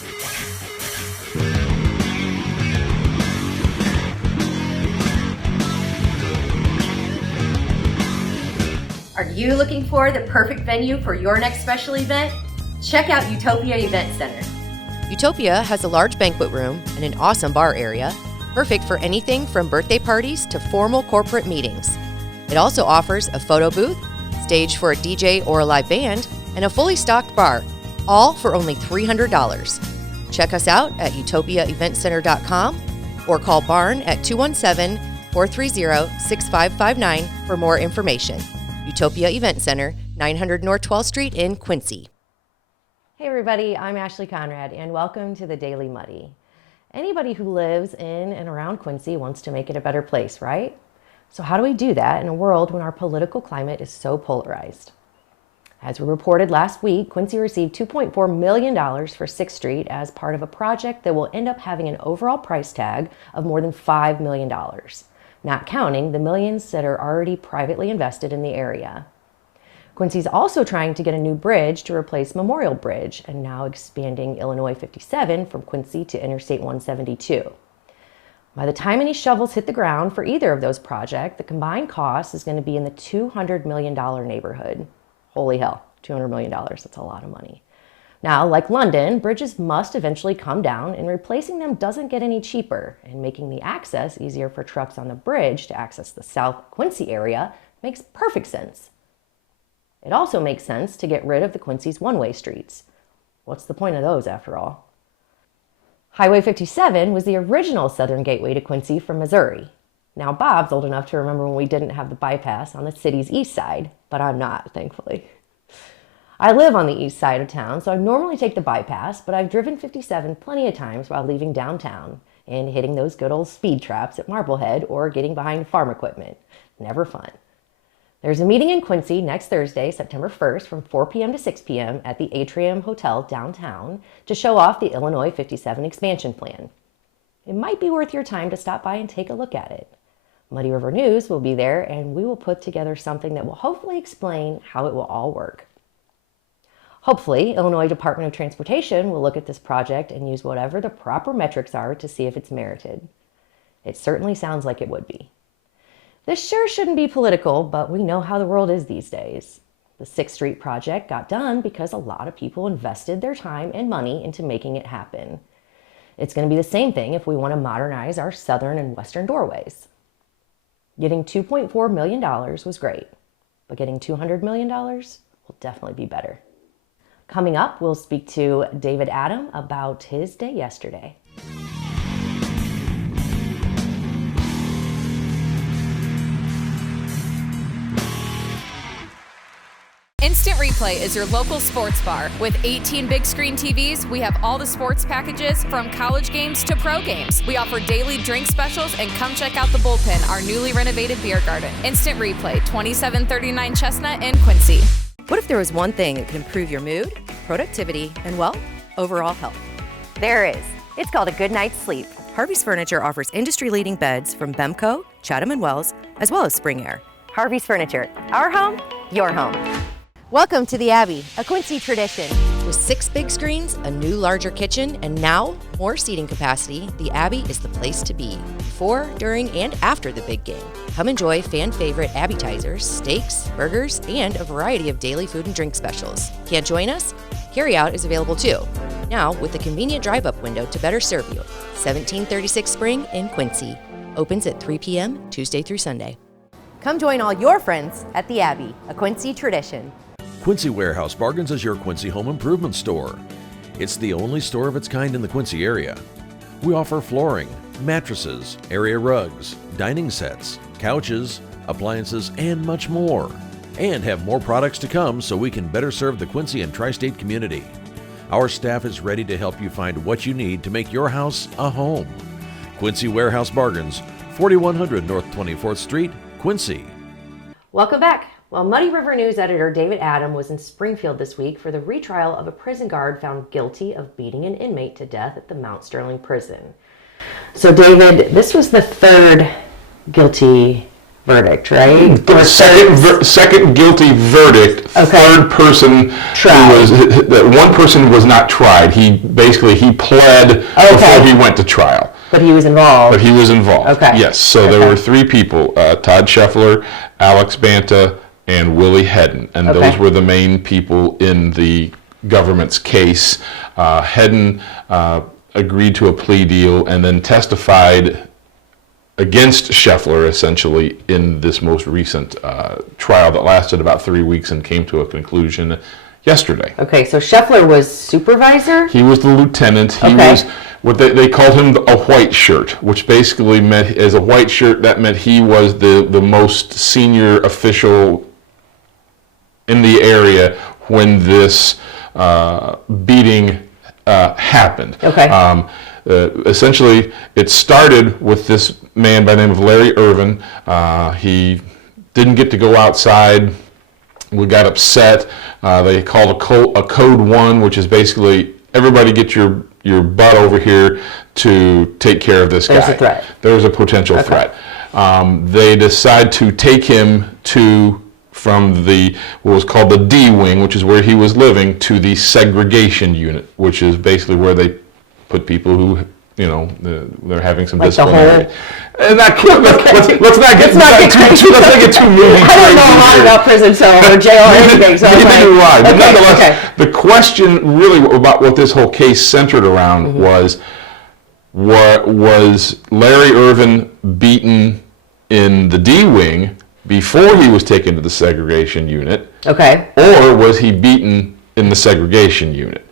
Are you looking for the perfect venue for your next special event? Check out Utopia Event Center. Utopia has a large banquet room and an awesome bar area, perfect for anything from birthday parties to formal corporate meetings. It also offers a photo booth, stage for a DJ or a live band, and a fully stocked bar, all for only $300. Check us out at utopiaeventcenter.com or call Barn at 217-430-6559 for more information. Utopia Event Center, 900 North 12th Street in Quincy. Hey everybody, I'm Ashley Conrad and welcome to the Daily Muddy. Anybody who lives in and around Quincy wants to make it a better place, right? So how do we do that in a world when our political climate is so polarized? As we reported last week, Quincy received $2.4 million for 6th Street as part of a project that will end up having an overall price tag of more than $5 million, not counting the millions that are already privately invested in the area. Quincy's also trying to get a new bridge to replace Memorial Bridge and now expanding Illinois 57 from Quincy to Interstate 172. By the time any shovels hit the ground for either of those projects, the combined cost is going to be in the $200 million neighborhood. Holy hell, $200 million, that's a lot of money. Now, like London, bridges must eventually come down, and replacing them doesn't get any cheaper, and making the access easier for trucks on the bridge to access the South Quincy area makes perfect sense. It also makes sense to get rid of the Quincy's one-way streets. What's the point of those, after all? Highway 57 was the original southern gateway to Quincy from Missouri. Now, Bob's old enough to remember when we didn't have the bypass on the city's east side, but I'm not, thankfully. I live on the east side of town, so I normally take the bypass, but I've driven 57 plenty of times while leaving downtown and hitting those good old speed traps at Marblehead or getting behind farm equipment. Never fun. There's a meeting in Quincy next Thursday, September 1st from 4 p.m. to 6 p.m. at the Atrium Hotel downtown to show off the Illinois 57 expansion plan. It might be worth your time to stop by and take a look at it. Muddy River News will be there, and we will put together something that will hopefully explain how it will all work. Hopefully, Illinois Department of Transportation will look at this project and use whatever the proper metrics are to see if it's merited. It certainly sounds like it would be. This sure shouldn't be political, but we know how the world is these days. The 6th Street project got done because a lot of people invested their time and money into making it happen. It's going to be the same thing if we want to modernize our southern and western doorways. Getting $2.4 million was great, but getting $200 million will definitely be better. Coming up, we'll speak to David Adam about his day yesterday. Instant Replay is your local sports bar. With 18 big screen TVs, we have all the sports packages from college games to pro games. We offer daily drink specials, and come check out the Bullpen, our newly renovated beer garden. Instant Replay, 2739 Chestnut in Quincy. What if there was one thing that could improve your mood, productivity, and, well, overall health? There is. It's called a good night's sleep. Harvey's Furniture offers industry-leading beds from Bemco, Chatham & Wells, as well as Spring Air. Harvey's Furniture. Our home, your home. Welcome to the Abbey, a Quincy tradition. With 6 big screens, a new larger kitchen, and now more seating capacity, the Abbey is the place to be before, during, and after the big game. Come enjoy fan-favorite appetizers, steaks, burgers, and a variety of daily food and drink specials. Can't join us? Carryout is available too, now with a convenient drive-up window to better serve you. 1736 Spring in Quincy. Opens at 3 p.m. Tuesday through Sunday. Come join all your friends at the Abbey, a Quincy tradition. Quincy Warehouse Bargains is your Quincy home improvement store. It's the only store of its kind in the Quincy area. We offer flooring, mattresses, area rugs, dining sets, couches, appliances, and much more. And have more products to come so we can better serve the Quincy and tri-state community. Our staff is ready to help you find what you need to make your house a home. Quincy Warehouse Bargains, 4100 North 24th Street, Quincy. Welcome back. Well, Muddy River News editor David Adam was in Springfield this week for the retrial of a prison guard found guilty of beating an inmate to death at the Mount Sterling prison. So David, this was the third guilty verdict, right? Second guilty verdict. Okay. Third person one person was not tried. He pled before he went to trial. But he was involved. Okay. Yes. So there were three people: Todd Scheffler, Alex Banta, and Willie Hedden, and those were the main people in the government's case. Hedden agreed to a plea deal and then testified against Scheffler, essentially, in this most recent trial that lasted about 3 weeks and came to a conclusion yesterday. Okay, so Scheffler was supervisor? He was the lieutenant. He was what they called him a white shirt, which basically meant, as a white shirt, that meant he was the most senior official in the area when this beating happened. Okay. Essentially, it started with this man by the name of Larry Irvin. He didn't get to go outside. We got upset. They called a code 1, which is basically, everybody get your butt over here to take care of this guy. There's a threat. There's a potential threat. They decide to take him from what was called the D wing, which is where he was living, to the segregation unit, which is basically where they put people who, they're having some disciplinary. And let's not get too moving. I don't know a lot about prison or jail or anything. So But nonetheless, the question really about what this whole case centered around was Larry Irvin beaten in the D wing before he was taken to the segregation unit? Okay. Or was he beaten in the segregation unit?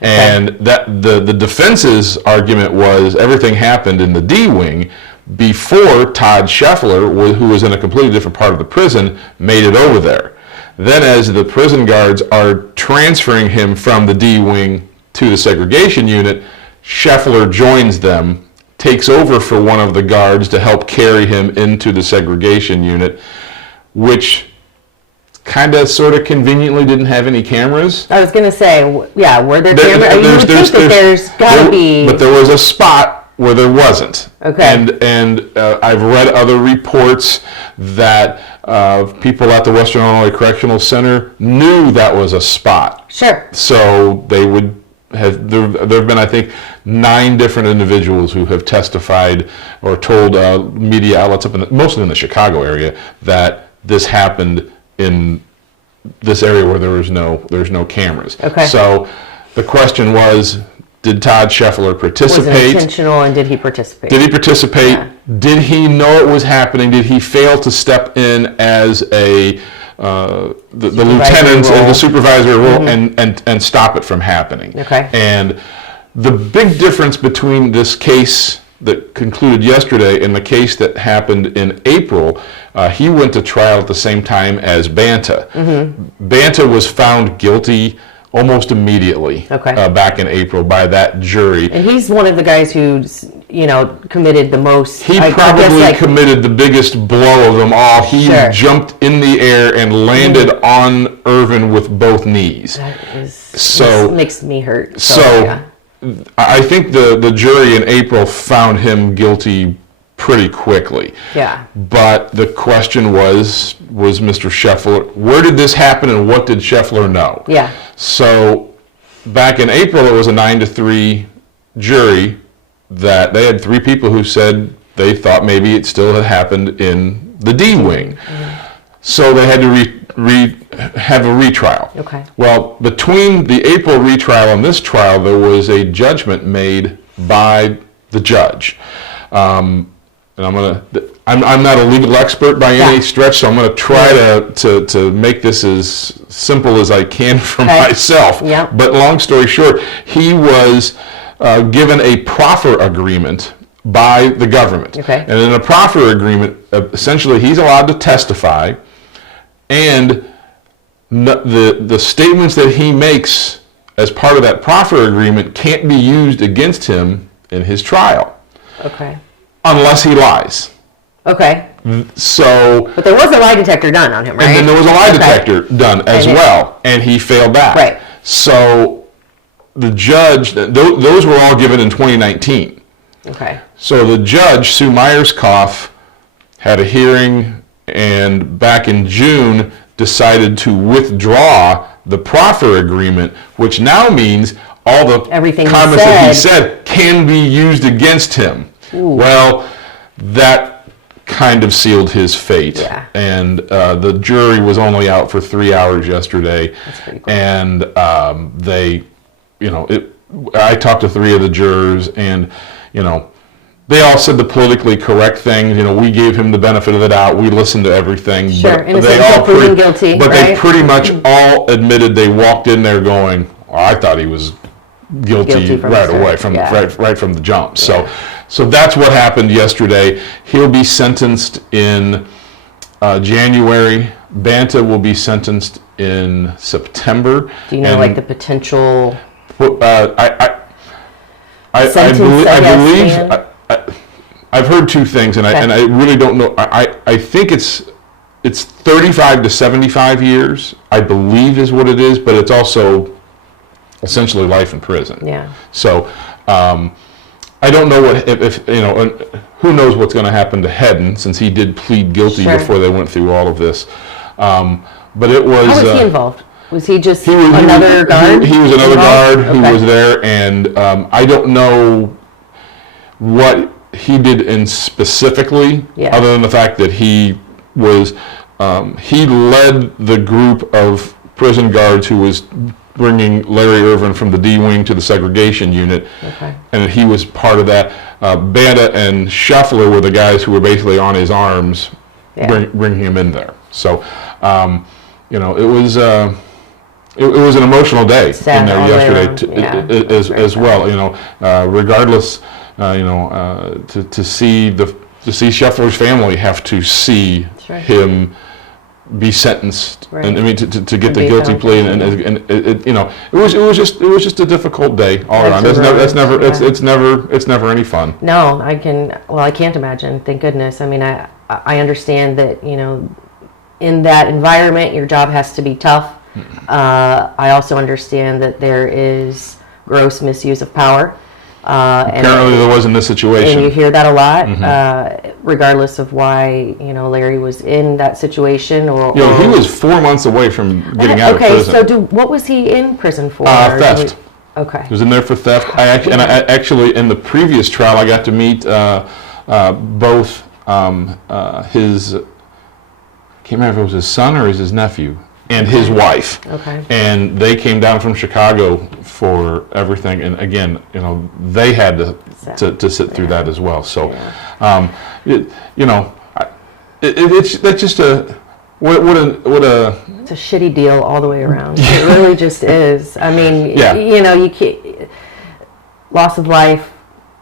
And that the defense's argument was everything happened in the D wing before Todd Scheffler, who was in a completely different part of the prison, made it over there. Then as the prison guards are transferring him from the D wing to the segregation unit, Scheffler joins them, takes over for one of the guards to help carry him into the segregation unit, which kind of sort of conveniently didn't have any cameras. I was going to say, were there cameras? You would think that there's got to be. But there was a spot where there wasn't. Okay. And I've read other reports that people at the Western Illinois Correctional Center knew that was a spot. Sure. So they would have, there have been, I think, 9 different individuals who have testified or told media outlets, mostly in the Chicago area, that this happened in this area where there's no cameras. Okay. So the question was, did Todd Scheffler participate? Was it intentional, and did he participate? Did he participate? Yeah. Did he know it was happening? Did he fail to step in as the lieutenant and the supervisor role and stop it from happening? Okay. And the big difference between this case that concluded yesterday and the case that happened in April, he went to trial at the same time as Banta. Banta was found guilty almost immediately back in April by that jury. And he's one of the guys who's, committed the most. He probably committed the biggest blow of them all. He jumped in the air and landed on Irvin with both knees. That makes me hurt. I think the jury in April found him guilty pretty quickly. Yeah. But the question was Mr. Scheffler, where did this happen and what did Scheffler know? Yeah. So back in April, it was a 9-3 jury that they had 3 people who said they thought maybe it still had happened in the D wing. So they had to have a retrial. Okay. Well, between the April retrial and this trial, there was a judgment made by the judge. And I'm not a legal expert by any stretch, so I'm going to try to make this as simple as I can for myself. Yeah. But long story short, he was given a proffer agreement by the government. Okay. And in a proffer agreement, essentially he's allowed to testify, and the statements that he makes as part of that proffer agreement can't be used against him in his trial. Okay. Unless he lies. Okay. So. But there was a lie detector done on him, right? And then there was a lie detector done as well, and he failed that. Right. So the judge, those were all given in 2019. Okay. So the judge, Sue Myerscough, had a hearing and back in June decided to withdraw the proffer agreement, which now means all the Everything comments that he said can be used against him. Ooh. Well, that kind of sealed his fate. Yeah. And the jury was only out for 3 hours yesterday. That's pretty cool. And they, I talked to 3 of the jurors, and, they all said the politically correct things. We gave him the benefit of the doubt. We listened to everything. Sure, but innocent they until all proven guilty, But they right? pretty much all admitted they walked in there going, I thought he was guilty from right the away, start. right from the jump. So that's what happened yesterday. He'll be sentenced in January. Banta will be sentenced in September. Do you know, like, the potential I sentence, believe I've heard 2 things, and I really don't know. I think it's 35 to 75 years, I believe, is what it is, but it's also essentially life in prison. Yeah. So I don't know if who knows what's going to happen to Hedden, since he did plead guilty before they went through all of this. But it was. How was he involved? Was he just another guard? He was another guard who was there, and I don't know what he did in specifically, other than the fact that he was he led the group of prison guards who was bringing Larry Irvin from the D wing to the segregation unit, and he was part of that. Banta and Shuffler were the guys who were basically on his arms, bringing him in there. So, it was an emotional day in there yesterday as well. Regardless, to see Shuffler's family have to see him be sentenced, and I mean to get the guilty plea, and it was just a difficult day all around. It's never any fun. No, I can't imagine. Thank goodness. I mean, I understand that in that environment your job has to be tough. I also understand that there is gross misuse of power. Apparently there was in this situation. And you hear that a lot, regardless of why, Larry was in that situation. Or he was 4 months away from getting out of prison. Okay, so what was he in prison for? Theft. Okay. He was in there for theft. I actually, in the previous trial, I got to meet both his, I can't remember if it was his son or his nephew, and his wife. Okay. And they came down from Chicago for everything, and again, they had to sit through that as well. So, that's just a it's a shitty deal all the way around. It really just is. I mean, you can't, loss of life,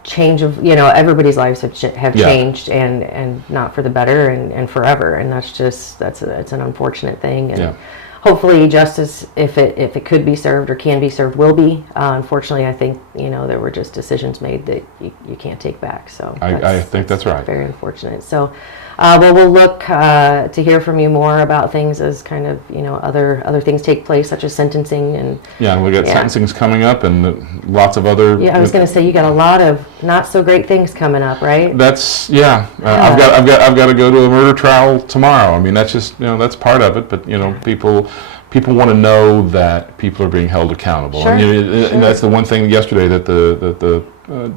change of, everybody's lives have changed, and not for the better, and forever, and it's an unfortunate thing, and hopefully justice, if it could be served or can be served, will be. Unfortunately, I think there were just decisions made that you can't take back. So I think that's right. Very unfortunate. So we'll look to hear from you more about things as kind of other things take place, such as sentencing and we got sentencings coming up and lots of other. I was going to say you got a lot of not so great things coming up, right? That's I've got to go to a murder trial tomorrow. I mean, that's just that's part of it, but people want to know that people are being held accountable. Sure. And that's the one thing yesterday that the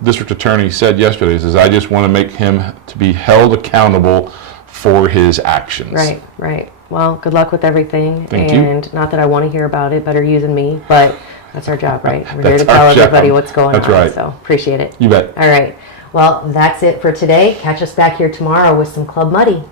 district attorney said yesterday, is I just want to make him to be held accountable for his actions. Right. Well, good luck with everything. Thank you. And not that I want to hear about it, better you than me, but that's our job, right? We're here to tell everybody what's going on. That's right. So appreciate it. You bet. All right. Well, that's it for today. Catch us back here tomorrow with some Club Muddy.